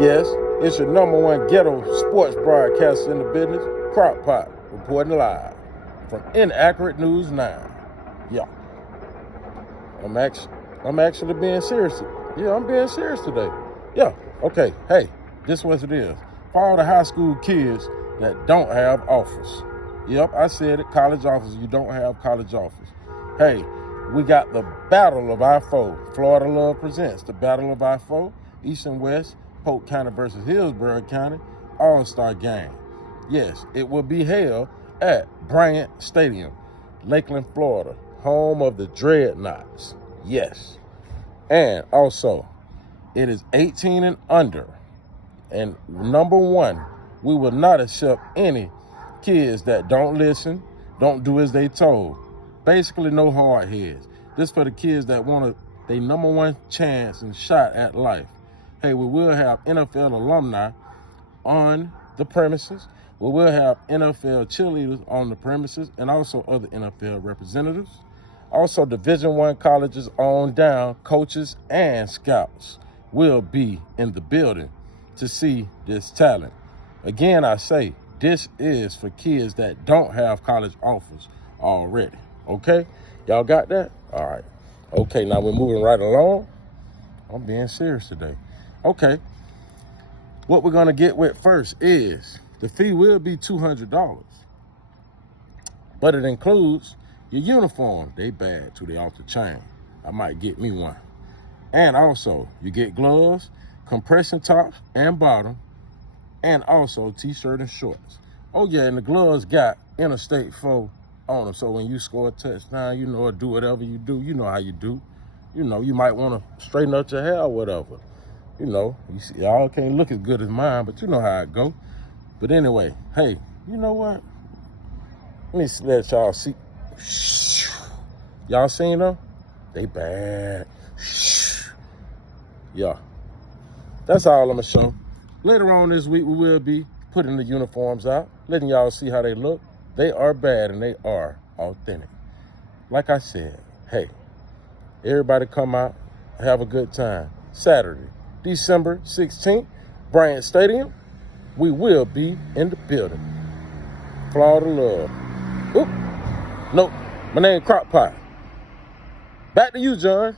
Yes, it's your #1 ghetto sports broadcaster in the business, Crockpot, reporting live from Inaccurate News 9. Yeah, I'm actually being serious. Yeah, I'm being serious today. Yeah, okay, hey, this what it is. For all the high school kids that don't have offers. Yep, I said it, college offers, you don't have college offers. Hey, we got the Battle of our foe. Florida Love presents the Battle of our foe, East and West, Polk County versus Hillsborough County, All-Star game. Yes, it will be held at Bryant Stadium, Lakeland, Florida, home of the Dreadnoughts. Yes. And also, it is 18 and under. And #1, we will not accept any kids that don't listen, don't do as they told. Basically, no hard heads. This for the kids that want their #1 chance and shot at life. Hey, we will have NFL alumni on the premises. We will have NFL cheerleaders on the premises and also other NFL representatives. Also, Division I colleges on down, coaches and scouts will be in the building to see this talent. Again, I say, this is for kids that don't have college offers already. Okay? Y'all got that? All right. Okay, now we're moving right along. I'm being serious today. Okay. What we're going to get with first is the fee will be $200, but it includes your uniform. They bad too, they off the chain. I might get me one. And also, you get gloves, compression tops and bottom, and also t-shirt and shorts. Oh yeah, and the gloves got Interstate 4 on them. So when you score a touchdown, you know, or do whatever you do, you know how you do. You know, you might want to straighten up your hair or whatever. You know, you see, y'all can't look as good as mine, but you know how it go. But anyway, hey, you know what? Let me let y'all see. Y'all seen them? They bad. Yeah. That's all I'm going to show. Later on this week, we will be putting the uniforms out, letting y'all see how they look. They are bad and they are authentic. Like I said, hey, everybody come out, have a good time. Saturday, December 16th, Bryant Stadium. We will be in the building. FLAWDA Love. Oop. Nope. My name is Crockpot. Back to you, John.